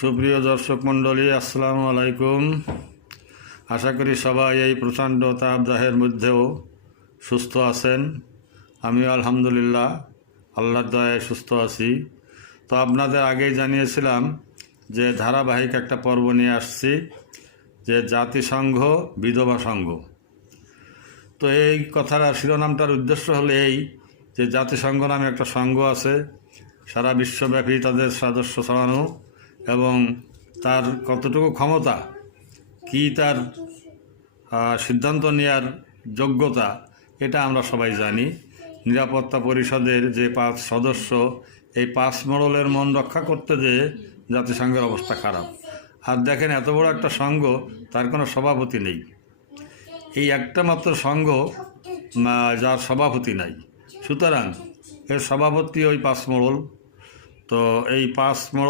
সুপ্রিয় দর্শক মণ্ডলী, আসসালামু আলাইকুম। আশা করি সবাই এই প্রচণ্ড তাপদাহের মধ্যেও সুস্থ আছেন। আমিও আলহামদুলিল্লাহ আল্লাহর দয়ায় সুস্থ আছি। তো আপনাদের আগেই জানিয়েছিলাম যে ধারাবাহিক একটা পর্ব নিয়ে আসছি, যে জাতিসংঘ বিধবা সংঘ। তো এই কথার শিরোনামটার উদ্দেশ্য হলো এই যে জাতিসংঘ নামে একটা সংঘ আছে, সারা বিশ্বব্যাপী তাদের সদস্য ছড়ানো, এবং তার কতটুকু ক্ষমতা, কি তার সিদ্ধান্ত নেওয়ার যোগ্যতা, এটা আমরা সবাই জানি। নিরাপত্তা পরিষদের যে 5 সদস্য, এই 5 মডেলের মন রক্ষা করতে যেয়ে জাতিসংঘের অবস্থা খারাপ। আর দেখেন, এত বড় একটা সংঘ, তার কোনো সভাপতি নেই। এই একটা মাত্র সংঘ যার সভাপতি নাই, সুতরাং এর সভাপতি ওই 5 মডেল। তো এই 5 মডেল